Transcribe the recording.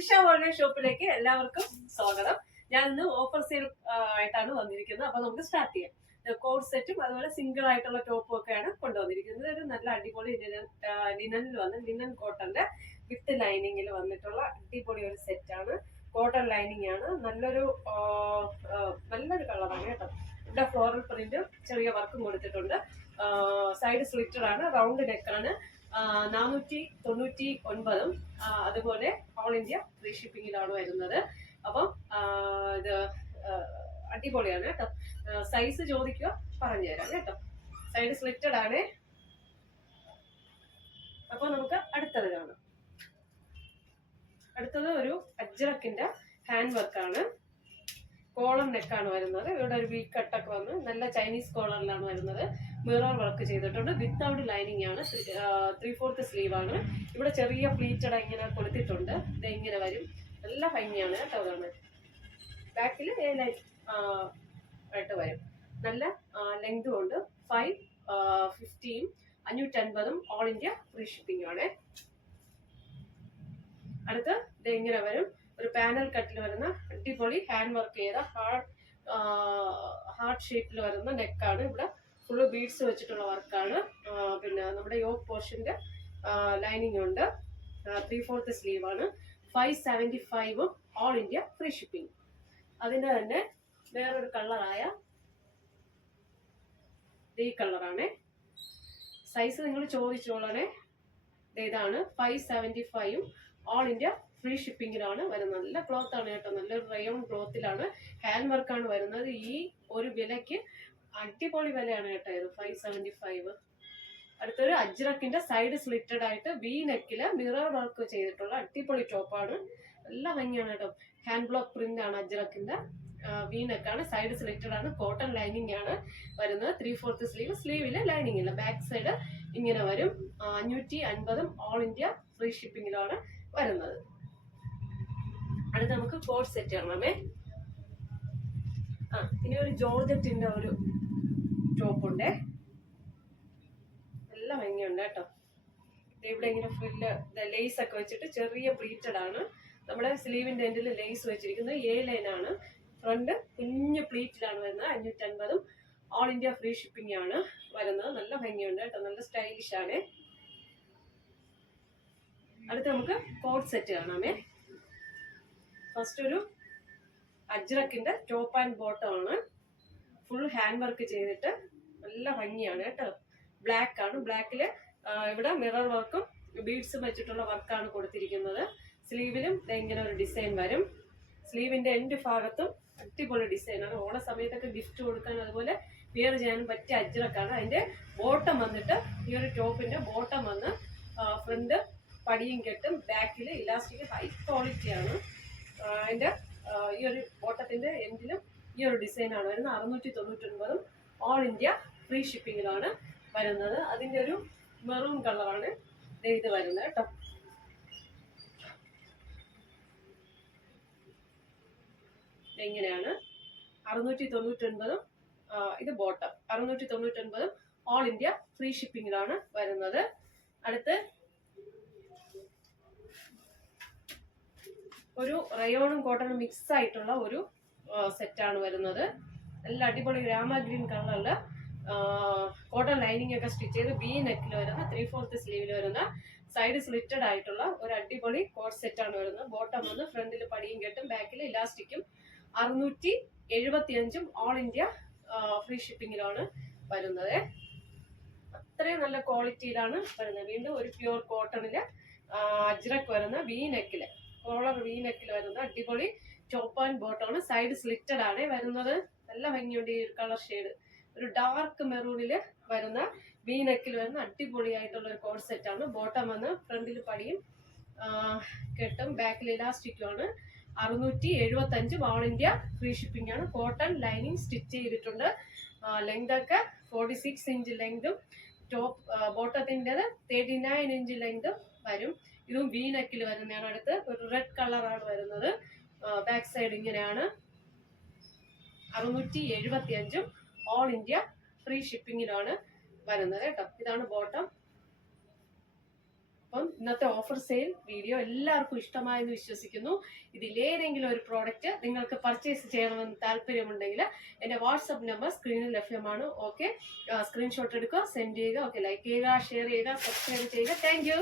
Rajisha online ഷോപ്പിലേക്ക് എല്ലാവർക്കും സ്വാഗതം. ഞാൻ ഇന്ന് ഓഫർ സെയിൽ ആയിട്ടാണ് വന്നിരിക്കുന്നത്. അപ്പൊ നമുക്ക് സ്റ്റാർട്ട് ചെയ്യാം. കോഡ് സെറ്റും അതുപോലെ സിംഗിൾ ആയിട്ടുള്ള ടോപ്പും ഒക്കെയാണ് കൊണ്ടുവന്നിരിക്കുന്നത്. ഒരു നല്ല അടിപൊളി ലിനനിൽ വന്ന് ലിനൻ കോട്ടന്റെ വിത്ത് ലൈനിങ്ങിൽ വന്നിട്ടുള്ള അടിപൊളി ഒരു സെറ്റാണ്. കോട്ടൺ ലൈനിങ് ആണ്. നല്ലൊരു കളറാണ് കേട്ടോ. ഇവിടെ ഫ്ലോറൽ പ്രിന്റും ചെറിയ വർക്കും കൊടുത്തിട്ടുണ്ട്. സൈഡ് സ്ലിറ്റഡ് ആണ്, റൗണ്ട് നെക്കാണ്. 499 അതുപോലെ ഓൾ ഇന്ത്യ ഫ്രീ ഷിപ്പിങ്ങിലാണ് വരുന്നത്. അപ്പം ഇത് അടിപൊളിയാണ് കേട്ടോ. സൈസ് ചോദിക്കുക, പറഞ്ഞുതരാം കേട്ടോ. സൈഡ് സ്ലിറ്റഡ് ആണ്. അപ്പൊ നമുക്ക് അടുത്തത് കാണാം. അടുത്തത് ഒരു അജ്രക്കിന്റെ ഹാൻഡ് വർക്കാണ്. കോളർ നെക്കാണ് വരുന്നത്. ഇവിടെ ഒരു വി കട്ടൊക്കെ വന്ന് നല്ല ചൈനീസ് കോളറിലാണ് വരുന്നത്. മിറർ വർക്ക് ചെയ്തിട്ടുണ്ട്. വിത്തൗട്ട് ലൈനിങ് ആണ്. 3/4 സ്ലീവ് ആണ്. ഇവിടെ ചെറിയ പ്ലീറ്റഡ് ഇങ്ങനെ കൊടുത്തിട്ടുണ്ട്. ഇത് ഇങ്ങനെ വരും. നല്ല ഭംഗിയാണ് കേട്ടോ. അതാണ് ബാക്കിൽ ആയിട്ട് വരും. നല്ല ലെങ്തും ഉണ്ട്. 550 550 ഓൾ ഇന്ത്യ ഫ്രീ ഷിപ്പിംഗ് ആണ്. അടുത്ത് ഇത് ഇങ്ങനെ വരും. ഒരു പാനൽ കട്ടിൽ വരുന്ന അടിപൊളി ഹാൻഡ് വർക്ക് ചെയ്ത ഹാർട്ട് ഷേപ്പിൽ വരുന്ന നെക്കാണ്. ഇവിടെ ഫുള്ള് ബീഡ്സ് വെച്ചിട്ടുള്ള വർക്കാണ്. പിന്നെ നമ്മുടെ യോക്ക് പോർഷന്റെ ലൈനിങ് ഉണ്ട്. 3/4 സ്ലീവ് ആണ്. 575 ഓൾ ഇന്ത്യ ഫ്രീ ഷിപ്പിംഗ്. അതിന്റെ തന്നെ വേറൊരു കളറായ ഈ കളറാണ്. സൈസ് നിങ്ങൾ ചോദിച്ചോളണേ. ഇതാണ് 575 ഓൾ ഇന്ത്യ ഫ്രീ ഷിപ്പിങ്ങിലാണ് വരുന്നത്. നല്ല ക്ലോത്ത് ആണ് കേട്ടോ. നല്ലൊരു റയോൺ ക്ലോത്തിലാണ് ഹാൻഡ് വർക്കാണ് വരുന്നത്. ഈ ഒരു വിലയ്ക്ക് അടിപൊളി വിലയാണ് കേട്ടോ ഇത് 575. അടുത്തൊരു അജ്രക്കിന്റെ സൈഡ് സ്ലിറ്റഡ് ആയിട്ട് വി നെക്കില് മിറർ വർക്ക് ചെയ്തിട്ടുള്ള അടിപൊളി ടോപ്പാണ്. നല്ല ഭംഗിയാണ് കേട്ടോ. ഹാൻഡ് ബ്ലോക്ക് പ്രിന്റ് ആണ് അജ്രക്കിന്റെ. വി നെക്കാണ്. സൈഡ് സ്ലിറ്റഡ് ആണ്. കോട്ടൺ ലൈനിങ് ആണ് വരുന്നത്. 3/4 സ്ലീവ്. സ്ലീവില് ലൈനിങ് ഇല്ല. ബാക്ക് സൈഡ് ഇങ്ങനെ വരും. 550 ഓൾ ഇന്ത്യ ഫ്രീ ഷിപ്പിങ്ങിലാണ് വരുന്നത്. അടുത്ത് നമുക്ക് കോഡ് സെറ്റ് കാണാമേ. ഇനി ഒരു ജോർജറ്റിന്റെ ഒരു ടോപ്പ് ഉണ്ട്. നല്ല ഭംഗിയുണ്ട് കേട്ടോ. ഇവിടെ ഇങ്ങനെ ഫുള്ള് ലേസ് ഒക്കെ വെച്ചിട്ട് ചെറിയ പ്ലീറ്റഡ് ആണ്. നമ്മുടെ സ്ലീവിന്റെ എൻഡിൽ ലേസ് വെച്ചിരിക്കുന്നത് A-ലൈൻ ആണ്. ഫ്രണ്ട് കുഞ്ഞു പ്ലീറ്റിലാണ് വരുന്നത്. 550 ഓൾ ഇന്ത്യ ഫ്രീ ഷിപ്പിംഗ് ആണ് വരുന്നത്. നല്ല ഭംഗിയുണ്ട് കേട്ടോ. നല്ല സ്റ്റൈലിഷ് ആണ്. അടുത്ത് നമുക്ക് കോഡ് സെറ്റ് കാണാമേ. ഫസ്റ്റ് ഒരു അജ്രക്കിന്റെ ടോപ്പ് ആൻഡ് ബോട്ടം ആണ്. ഫുൾ ഹാൻഡ് വർക്ക് ചെയ്തിട്ട് നല്ല ഭംഗിയാണ് കേട്ടോ. ബ്ലാക്ക് ആണ്. ബ്ലാക്കില് ഇവിടെ മിറർ വർക്കും ബീഡ്സും വെച്ചിട്ടുള്ള വർക്കാണ് കൊടുത്തിരിക്കുന്നത്. സ്ലീവിലും ഇങ്ങനെ ഒരു ഡിസൈൻ വരും. സ്ലീവിന്റെ എൻഡ് ഭാഗത്തും അടിപൊളി ഡിസൈനാണ്. ഓണ സമയത്തൊക്കെ ഗിഫ്റ്റ് കൊടുക്കാൻ അതുപോലെ വെയർ ചെയ്യാനും പറ്റിയ അജ്രക്കാണ്. അതിന്റെ ബോട്ടം വന്നിട്ട് ഈ ഒരു ടോപ്പിന്റെ ബോട്ടം വന്ന് ഫ്രണ്ട് പടിയും കെട്ടും, ബാക്കിൽ ഇലാസ്റ്റിക് ഹൈ ക്വാളിറ്റിയാണ്. അതിന്റെ ഈ ഒരു ബോട്ടത്തിന്റെ എൻഡിലും ഈ ഒരു ഡിസൈനാണ് വരുന്നത്. 699 ഓൾ ഇന്ത്യ ഫ്രീ ഷിപ്പിങ്ങിലാണ് വരുന്നത്. അതിന്റെ ഒരു മെറൂൺ കളറാണ് ഇത് വരുന്നത് കേട്ടോ. എങ്ങനെയാണ് 699 ഇത് ബോട്ടം. 699 ഓൾ ഇന്ത്യ ഫ്രീ ഷിപ്പിങ്ങിലാണ് വരുന്നത്. അടുത്ത് ഒരു റയോണും കോട്ടണും മിക്സ് ആയിട്ടുള്ള ഒരു സെറ്റാണ് വരുന്നത്. നല്ല അടിപൊളി രാമ ഗ്രീൻ കളറില് കോട്ടൺ ലൈനിങ് ഒക്കെ സ്റ്റിച്ച് ചെയ്ത് വി നെക്കിൽ വരുന്ന 3/4 സ്ലീവിൽ വരുന്ന സൈഡ് സ്ലിറ്റഡ് ആയിട്ടുള്ള ഒരു അടിപൊളി കോട്ട് സെറ്റാണ് വരുന്നത്. ബോട്ടം വന്ന് ഫ്രണ്ടിൽ പടിയും കെട്ടും, ബാക്കിൽ ഇലാസ്റ്റിക്കും. 675 ഓൾ ഇന്ത്യ ഫ്രീ ഷിപ്പിങ്ങിലാണ് വരുന്നത്. അത്രയും നല്ല ക്വാളിറ്റിയിലാണ് വരുന്നത്. വീണ്ടും ഒരു പ്യൂർ കോട്ടണില് അജ്രക്ക് വരുന്ന വി നെക്കില്, കോളർ വി നെക്കിൽ വരുന്ന അടിപൊളി ടോപ്പ് ആൻഡ് ബോട്ടമാണ്. സൈഡ് സ്ലിറ്റഡ് ആണ് വരുന്നത്. നല്ല ഭംഗിയുണ്ട് ഈ കളർ ഷെയ്ഡ്. ഒരു ഡാർക്ക് മെറൂണില് വരുന്ന വി നെക്കിൽ വരുന്ന അടിപൊളിയായിട്ടുള്ള ഒരു കോഡ് സെറ്റ് ആണ്. ബോട്ടം വന്ന് ഫ്രണ്ടിൽ പടിയും കെട്ടും, ബാക്കിൽ ഇലാസ്റ്റിക്കും ആണ്. 675 ഓൾ ഇന്ത്യ ഫ്രീ ഷിപ്പിംഗ് ആണ്. കോട്ടൺ ലൈനിങ് സ്റ്റിച്ച് ചെയ്തിട്ടുണ്ട്. ലെങ്ത് ഒക്കെ 46 ഇഞ്ച് ലെങ്തും ടോപ്പ് ബോട്ടത്തിൻ്റെത് 39 ഇഞ്ച് ലെങ്തും വരും. ഇതും വി നെക്കിൽ വരുന്നതാണ്. അടുത്ത് ഒരു റെഡ് കളറാണ് വരുന്നത്. ബാക്ക് സൈഡ് ഇങ്ങനെയാണ്. 675 ഓൾ ഇന്ത്യ ഫ്രീ ഷിപ്പിങ്ങിലാണ് വരുന്നത് കേട്ടോ. ഇതാണ് ബോട്ടം. അപ്പം ഇന്നത്തെ ഓഫർ സെയിൽ വീഡിയോ എല്ലാവർക്കും ഇഷ്ടമായെന്ന് വിശ്വസിക്കുന്നു. ഇതിലേതെങ്കിലും ഒരു പ്രോഡക്റ്റ് നിങ്ങൾക്ക് പർച്ചേസ് ചെയ്യണമെന്ന് താല്പര്യമുണ്ടെങ്കിൽ എൻ്റെ വാട്സപ്പ് നമ്പർ സ്ക്രീനിൽ ലഭ്യമാണ്. ഓക്കെ, സ്ക്രീൻഷോട്ട് എടുക്കുക, സെൻഡ് ചെയ്യുക. ഓക്കെ, ലൈക്ക് ചെയ്യുക, ഷെയർ ചെയ്യുക, സബ്സ്ക്രൈബ് ചെയ്യുക. Thank you.